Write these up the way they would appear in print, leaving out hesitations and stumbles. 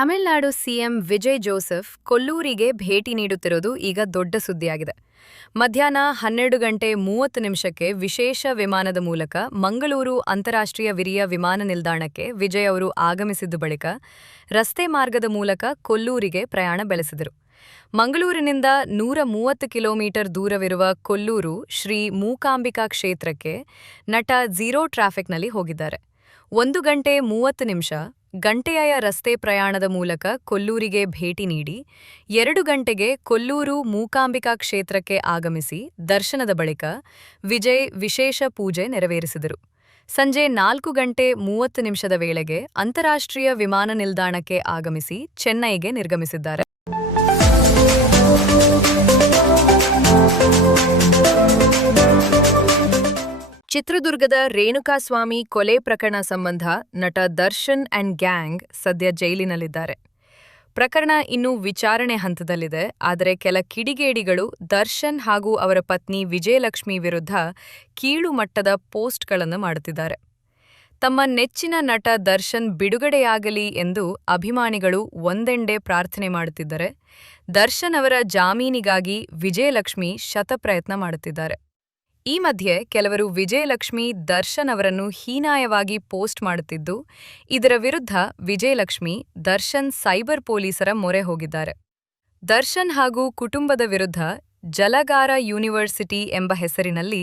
Tamil Nadu CM Vijay Joseph ಕೊಲ್ಲೂರಿಗೆ ಭೇಟಿ ನೀಡುತ್ತಿರುವುದು ಈಗ ದೊಡ್ಡ ಸುದ್ದಿಯಾಗಿದೆ. ಮಧ್ಯಾಹ್ನ 12:30 ವಿಶೇಷ ವಿಮಾನದ ಮೂಲಕ ಮಂಗಳೂರು ಅಂತಾರಾಷ್ಟ್ರೀಯ ವಿರಿಯ ವಿಮಾನ ನಿಲ್ದಾಣಕ್ಕೆ ವಿಜಯ್ ಅವರು ಆಗಮಿಸಿದ ಬಳಿಕ ರಸ್ತೆ ಮಾರ್ಗದ ಮೂಲಕ ಕೊಲ್ಲೂರಿಗೆ ಪ್ರಯಾಣ ಬೆಳೆಸಿದರು. ಮಂಗಳೂರಿನಿಂದ 130 ಕಿಲೋಮೀಟರ್ ದೂರವಿರುವ ಕೊಲ್ಲೂರು ಶ್ರೀ ಮೂಕಾಂಬಿಕಾ ಕ್ಷೇತ್ರಕ್ಕೆ ನಟ ಝೀರೋ ಟ್ರಾಫಿಕ್ನಲ್ಲಿ ಹೋಗಿದ್ದಾರೆ. 1 ಗಂಟೆ 30 ನಿಮಿಷ ಗಂಟೆಯ ರಸ್ತೆ ಪ್ರಯಾಣದ ಮೂಲಕ ಕೊಲ್ಲೂರಿಗೆ ಭೇಟಿ ನೀಡಿ 2 ಗಂಟೆಗೆ ಕೊಲ್ಲೂರು ಮೂಕಾಂಬಿಕಾ ಕ್ಷೇತ್ರಕ್ಕೆ ಆಗಮಿಸಿ ದರ್ಶನದ ಬಳಿಕ ವಿಜಯ್ ವಿಶೇಷ ಪೂಜೆ ನೆರವೇರಿಸಿದರು. ಸಂಜೆ 4 ಗಂಟೆ 30 ನಿಮಿಷದ ವೇಳೆಗೆ ಅಂತಾರಾಷ್ಟ್ರೀಯ ವಿಮಾನ ನಿಲ್ದಾಣಕ್ಕೆ ಆಗಮಿಸಿ ಚೆನ್ನೈಗೆ ನಿರ್ಗಮಿಸಿದ್ದಾರೆ. ಚಿತ್ರದುರ್ಗದ ರೇಣುಕಾಸ್ವಾಮಿ ಕೊಲೆ ಪ್ರಕರಣ ಸಂಬಂಧ ನಟ ದರ್ಶನ್ ಅಂಡ್ ಗ್ಯಾಂಗ್ ಸದ್ಯ ಜೈಲಿನಲ್ಲಿದ್ದಾರೆ. ಪ್ರಕರಣ ಇನ್ನೂ ವಿಚಾರಣೆ ಹಂತದಲ್ಲಿದೆ. ಆದರೆ ಕೆಲ ಕಿಡಿಗೇಡಿಗಳು ದರ್ಶನ್ ಹಾಗೂ ಅವರ ಪತ್ನಿ ವಿಜಯಲಕ್ಷ್ಮಿ ವಿರುದ್ಧ ಕೀಳು ಮಟ್ಟದ ಪೋಸ್ಟ್ಗಳನ್ನು ಮಾಡುತ್ತಿದ್ದಾರೆ. ತಮ್ಮ ನೆಚ್ಚಿನ ನಟ ದರ್ಶನ್ ಬಿಡುಗಡೆಯಾಗಲಿ ಎಂದು ಅಭಿಮಾನಿಗಳು ಒಂದೆಂಡೆ ಪ್ರಾರ್ಥನೆ ಮಾಡುತ್ತಿದ್ದರೆ, ದರ್ಶನ್ ಅವರ ಜಾಮೀನಿಗಾಗಿ ವಿಜಯಲಕ್ಷ್ಮಿ ಶತಪ್ರಯತ್ನ ಮಾಡುತ್ತಿದ್ದಾರೆ. ಈ ಮಧ್ಯೆ ಕೆಲವರು ವಿಜಯಲಕ್ಷ್ಮಿ ದರ್ಶನ್ ಅವರನ್ನು ಹೀನಾಯವಾಗಿ ಪೋಸ್ಟ್ ಮಾಡುತ್ತಿದ್ದು, ಇದರ ವಿರುದ್ಧ ವಿಜಯಲಕ್ಷ್ಮಿ ದರ್ಶನ್ ಸೈಬರ್ ಪೊಲೀಸರ ಮೊರೆ ಹೋಗಿದ್ದಾರೆ. ದರ್ಶನ್ ಹಾಗೂ ಕುಟುಂಬದ ವಿರುದ್ಧ ಜಲಗಾರ ಯೂನಿವರ್ಸಿಟಿ ಎಂಬ ಹೆಸರಿನಲ್ಲಿ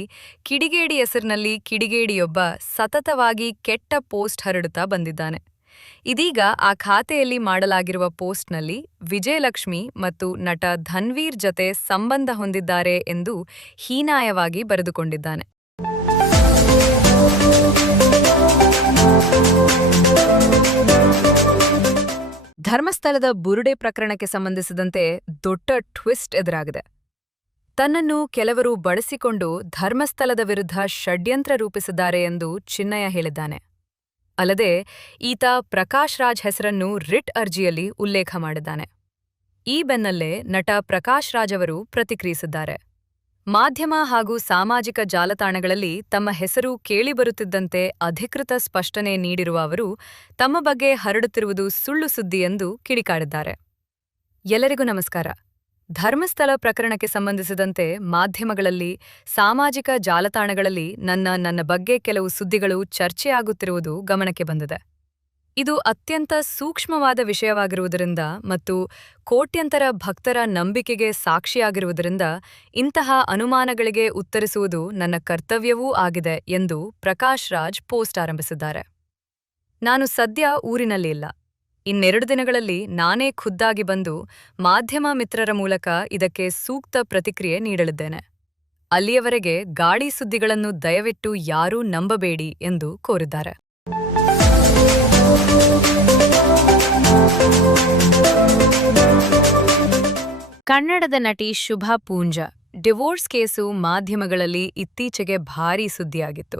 ಕಿಡಿಗೇಡಿಯೊಬ್ಬ ಸತತವಾಗಿ ಕೆಟ್ಟ ಪೋಸ್ಟ್ ಹರಡುತ್ತಾ ಬಂದಿದ್ದಾನೆ. ಇದೀಗ ಆ ಖಾತೆಯಲ್ಲಿ ಮಾಡಲಾಗಿರುವ ಪೋಸ್ಟ್ನಲ್ಲಿ ವಿಜಯಲಕ್ಷ್ಮಿ ಮತ್ತು ನಟ ಧನ್ವೀರ್ ಜತೆ ಸಂಬಂಧ ಹೊಂದಿದ್ದಾರೆ ಎಂದು ಹೀನಾಯವಾಗಿ ಬರೆದುಕೊಂಡಿದ್ದಾನೆ. ಧರ್ಮಸ್ಥಳದ ಬುರುಡೆ ಪ್ರಕರಣಕ್ಕೆ ಸಂಬಂಧಿಸಿದಂತೆ ದೊಡ್ಡ ಟ್ವಿಸ್ಟ್ ಎದುರಾಗಿದೆ. ತನ್ನನ್ನು ಕೆಲವರು ಬಳಸಿಕೊಂಡು ಧರ್ಮಸ್ಥಳದ ವಿರುದ್ಧ ಷಡ್ಯಂತ್ರ ರೂಪಿಸಿದ್ದಾರೆ ಎಂದು ಚಿನ್ನಯ್ಯ ಹೇಳಿದ್ದಾನೆ. ಅಲ್ಲದೆ ಈತ ಪ್ರಕಾಶ್ ರಾಜ್ ಹೆಸರನ್ನು ರಿಟ್ ಅರ್ಜಿಯಲ್ಲಿ ಉಲ್ಲೇಖ ಮಾಡಿದ್ದಾನೆ. ಈ ಬೆನ್ನಲ್ಲೇ ನಟ ಪ್ರಕಾಶ್ ರಾಜ್ ಅವರು ಪ್ರತಿಕ್ರಿಯಿಸಿದ್ದಾರೆ. ಮಾಧ್ಯಮ ಹಾಗೂ ಸಾಮಾಜಿಕ ಜಾಲತಾಣಗಳಲ್ಲಿ ತಮ್ಮ ಹೆಸರು ಕೇಳಿಬರುತ್ತಿದ್ದಂತೆ ಅಧಿಕೃತ ಸ್ಪಷ್ಟನೆ ನೀಡಿರುವ ಅವರು ತಮ್ಮ ಬಗ್ಗೆ ಹರಡುತ್ತಿರುವುದು ಸುಳ್ಳು ಸುದ್ದಿ ಎಂದು ಕಿಡಿಕಾರಿದ್ದಾರೆ. ಎಲ್ಲರಿಗೂ ನಮಸ್ಕಾರ. ಧರ್ಮಸ್ಥಳ ಪ್ರಕರಣಕ್ಕೆ ಸಂಬಂಧಿಸಿದಂತೆ ಮಾಧ್ಯಮಗಳಲ್ಲಿ, ಸಾಮಾಜಿಕ ಜಾಲತಾಣಗಳಲ್ಲಿ ನನ್ನ ಬಗ್ಗೆ ಕೆಲವು ಸುದ್ದಿಗಳು ಚರ್ಚೆಯಾಗುತ್ತಿರುವುದು ಗಮನಕ್ಕೆ ಬಂದಿದೆ. ಇದು ಅತ್ಯಂತ ಸೂಕ್ಷ್ಮವಾದ ವಿಷಯವಾಗಿರುವುದರಿಂದ ಮತ್ತು ಕೋಟ್ಯಂತರ ಭಕ್ತರ ನಂಬಿಕೆಗೆ ಸಾಕ್ಷಿಯಾಗಿರುವುದರಿಂದ ಇಂತಹ ಅನುಮಾನಗಳಿಗೆ ಉತ್ತರಿಸುವುದು ನನ್ನ ಕರ್ತವ್ಯವೂ ಆಗಿದೆ ಎಂದು ಪ್ರಕಾಶ್ ರಾಜ್ ಪೋಸ್ಟ್ ಆರಂಭಿಸಿದ್ದಾರೆ. ನಾನು ಸದ್ಯ ಊರಿನಲ್ಲಿ ಇಲ್ಲ. 2 ದಿನಗಳಲ್ಲಿ ನಾನೇ ಖುದ್ದಾಗಿ ಬಂದು ಮಾಧ್ಯಮ ಮಿತ್ರರ ಮೂಲಕ ಇದಕ್ಕೆ ಸೂಕ್ತ ಪ್ರತಿಕ್ರಿಯೆ ನೀಡಲಿದ್ದೇನೆ. ಅಲ್ಲಿಯವರೆಗೆ ಗಾಳಿ ಸುದ್ದಿಗಳನ್ನು ದಯವಿಟ್ಟು ಯಾರೂ ನಂಬಬೇಡಿ ಎಂದು ಕೋರಿದ್ದಾರೆ. ಕನ್ನಡದ ನಟಿ ಶುಭಾ ಪೂಂಜಾ ಡಿವೋರ್ಸ್ ಕೇಸು ಮಾಧ್ಯಮಗಳಲ್ಲಿ ಇತ್ತೀಚೆಗೆ ಭಾರೀ ಸುದ್ದಿಯಾಗಿತ್ತು.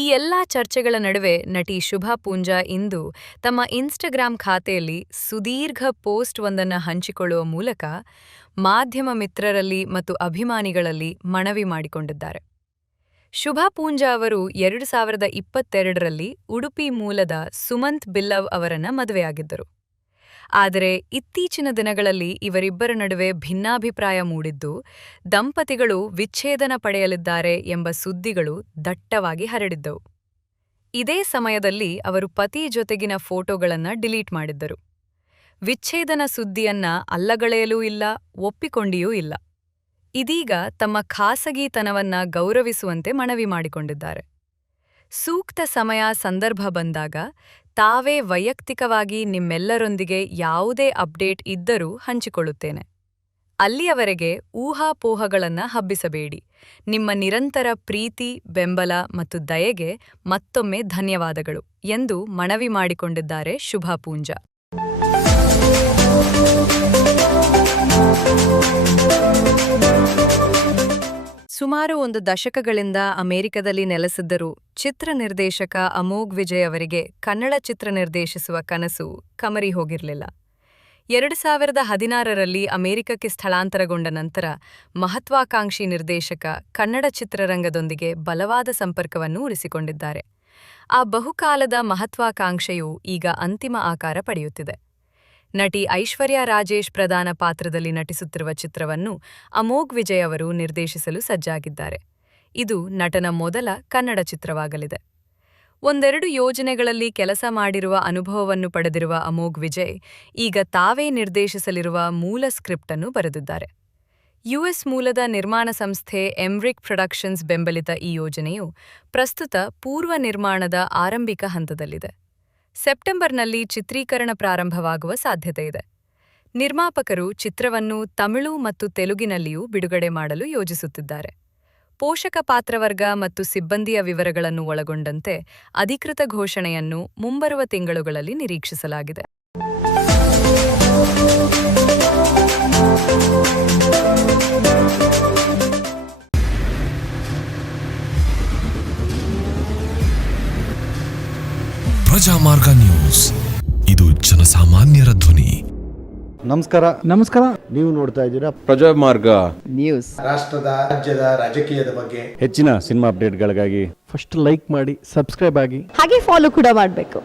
ಈ ಎಲ್ಲಾ ಚರ್ಚೆಗಳ ನಡುವೆ ನಟಿ ಶುಭಾ ಪೂಂಜಾ ಇಂದು ತಮ್ಮ ಇನ್ಸ್ಟಾಗ್ರಾಂ ಖಾತೆಯಲ್ಲಿ ಸುದೀರ್ಘ ಪೋಸ್ಟ್ ಒಂದನ್ನು ಹಂಚಿಕೊಳ್ಳುವ ಮೂಲಕ ಮಾಧ್ಯಮ ಮಿತ್ರರಲ್ಲಿ ಮತ್ತು ಅಭಿಮಾನಿಗಳಲ್ಲಿ ಮನವಿ ಮಾಡಿಕೊಂಡಿದ್ದಾರೆ. ಶುಭಾ ಪೂಂಜಾ ಅವರು 2022ರಲ್ಲಿ ಉಡುಪಿ ಮೂಲದ ಸುಮಂತ್ ಬಿಲ್ಲವ್ ಅವರನ್ನ ಮದುವೆಯಾಗಿದ್ದರು. ಆದರೆ ಇತ್ತೀಚಿನ ದಿನಗಳಲ್ಲಿ ಇವರಿಬ್ಬರ ನಡುವೆ ಭಿನ್ನಾಭಿಪ್ರಾಯ ಮೂಡಿದ್ದು, ದಂಪತಿಗಳು ವಿಚ್ಛೇದನ ಪಡೆಯಲಿದ್ದಾರೆ ಎಂಬ ಸುದ್ದಿಗಳು ದಟ್ಟವಾಗಿ ಹರಡಿದ್ದವು. ಇದೇ ಸಮಯದಲ್ಲಿ ಅವರು ಪತಿ ಜೊತೆಗಿನ ಫೋಟೋಗಳನ್ನು ಡಿಲೀಟ್ ಮಾಡಿದ್ದರು. ವಿಚ್ಛೇದನ ಸುದ್ದಿಯನ್ನ ಅಲ್ಲಗಳೆಯಲೂ ಇಲ್ಲ, ಒಪ್ಪಿಕೊಂಡಿಯೂ ಇಲ್ಲ. ಇದೀಗ ತಮ್ಮ ಖಾಸಗಿತನವನ್ನ ಗೌರವಿಸುವಂತೆ ಮನವಿ ಮಾಡಿಕೊಂಡಿದ್ದಾರೆ. ಸೂಕ್ತ ಸಮಯ ಸಂದರ್ಭ ಬಂದಾಗ ತಾವೇ ವೈಯಕ್ತಿಕವಾಗಿ ನಿಮ್ಮೆಲ್ಲರೊಂದಿಗೆ ಯಾವುದೇ ಅಪ್ಡೇಟ್ ಇದ್ದರೂ ಹಂಚಿಕೊಳ್ಳುತ್ತೇನೆ. ಅಲ್ಲಿಯವರೆಗೆ ಊಹಾಪೋಹಗಳನ್ನು ಹಬ್ಬಿಸಬೇಡಿ. ನಿಮ್ಮ ನಿರಂತರ ಪ್ರೀತಿ, ಬೆಂಬಲ ಮತ್ತು ದಯೆಗೆ ಮತ್ತೊಮ್ಮೆ ಧನ್ಯವಾದಗಳು ಎಂದು ಮನವಿ ಮಾಡಿಕೊಂಡಿದ್ದಾರೆ ಶುಭಾ ಪೂಂಜಾ. ಸುಮಾರು 1 ದಶಕಗಳಿಂದ ಅಮೆರಿಕದಲ್ಲಿ ನೆಲೆಸಿದ್ದರೂ ಚಿತ್ರ ನಿರ್ದೇಶಕ ಅಮೋಘ್ ವಿಜಯ್ ಅವರಿಗೆ ಕನ್ನಡ ಚಿತ್ರ ನಿರ್ದೇಶಿಸುವ ಕನಸು ಕಮರಿ ಹೋಗಿರಲಿಲ್ಲ. 2016ರಲ್ಲಿ ಅಮೆರಿಕಕ್ಕೆ ಸ್ಥಳಾಂತರಗೊಂಡ ನಂತರ ಮಹತ್ವಾಕಾಂಕ್ಷಿ ನಿರ್ದೇಶಕ ಕನ್ನಡ ಚಿತ್ರರಂಗದೊಂದಿಗೆ ಬಲವಾದ ಸಂಪರ್ಕವನ್ನು ಉಳಿಸಿಕೊಂಡಿದ್ದಾರೆ. ಆ ಬಹುಕಾಲದ ಮಹತ್ವಾಕಾಂಕ್ಷೆಯು ಈಗ ಅಂತಿಮ ಆಕಾರ ಪಡೆಯುತ್ತಿದೆ. ನಟಿ ಐಶ್ವರ್ಯಾ ರಾಜೇಶ್ ಪ್ರಧಾನ ಪಾತ್ರದಲ್ಲಿ ನಟಿಸುತ್ತಿರುವ ಚಿತ್ರವನ್ನು ಅಮೋಘ್ ವಿಜಯ್ ಅವರು ನಿರ್ದೇಶಿಸಲು ಸಜ್ಜಾಗಿದ್ದಾರೆ. ಇದು ನಟನ ಮೊದಲ ಕನ್ನಡ ಚಿತ್ರವಾಗಲಿದೆ. ಒಂದೆರಡು ಯೋಜನೆಗಳಲ್ಲಿ ಕೆಲಸ ಮಾಡಿರುವ ಅನುಭವವನ್ನು ಪಡೆದಿರುವ ಅಮೋಘ್ ವಿಜಯ್ ಈಗ ತಾವೇ ನಿರ್ದೇಶಿಸಲಿರುವ ಮೂಲ ಸ್ಕ್ರಿಪ್ಟ್ ಅನ್ನು ಬರೆದಿದ್ದಾರೆ. ಯುಎಸ್ ಮೂಲದ ನಿರ್ಮಾಣ ಸಂಸ್ಥೆ ಎಮ್ರಿಕ್ ಪ್ರೊಡಕ್ಷನ್ಸ್ ಬೆಂಬಲಿತ ಈ ಯೋಜನೆಯು ಪ್ರಸ್ತುತ ಪೂರ್ವ ನಿರ್ಮಾಣದ ಆರಂಭಿಕ ಹಂತದಲ್ಲಿದೆ. ಸೆಪ್ಟೆಂಬರ್ನಲ್ಲಿ ಚಿತ್ರೀಕರಣ ಪ್ರಾರಂಭವಾಗುವ ಸಾಧ್ಯತೆಯಿದೆ. ನಿರ್ಮಾಪಕರು ಚಿತ್ರವನ್ನು ತಮಿಳು ಮತ್ತು ತೆಲುಗಿನಲ್ಲಿಯೂ ಬಿಡುಗಡೆ ಮಾಡಲು ಯೋಜಿಸುತ್ತಿದ್ದಾರೆ. ಪೋಷಕ ಪಾತ್ರವರ್ಗ ಮತ್ತು ಸಿಬ್ಬಂದಿಯ ವಿವರಗಳನ್ನು ಒಳಗೊಂಡಂತೆ ಅಧಿಕೃತ ಘೋಷಣೆಯನ್ನು ಮುಂಬರುವ ತಿಂಗಳುಗಳಲ್ಲಿ ನಿರೀಕ್ಷಿಸಲಾಗಿದೆ. ಪ್ರಜಾಮಾರ್ಗ ನ್ಯೂಸ್, ಇದು ಜನಸಾಮಾನ್ಯರ ಧ್ವನಿ. ನಮಸ್ಕಾರ. ನೀವು ನೋಡ್ತಾ ಇದ್ದೀರಾ ಪ್ರಜಾಮಾರ್ಗ ನ್ಯೂಸ್. ರಾಷ್ಟ್ರದ ರಾಜ್ಯದ ರಾಜಕೀಯದ ಬಗ್ಗೆ ಹೆಚ್ಚಿನ ಸಿನಿಮಾ ಅಪ್ಡೇಟ್ಗಳಿಗಾಗಿ ಫಸ್ಟ್ ಲೈಕ್ ಮಾಡಿ, ಸಬ್ಸ್ಕ್ರೈಬ್ ಆಗಿ, ಹಾಗೆ ಫಾಲೋ ಕೂಡ ಮಾಡಬೇಕು.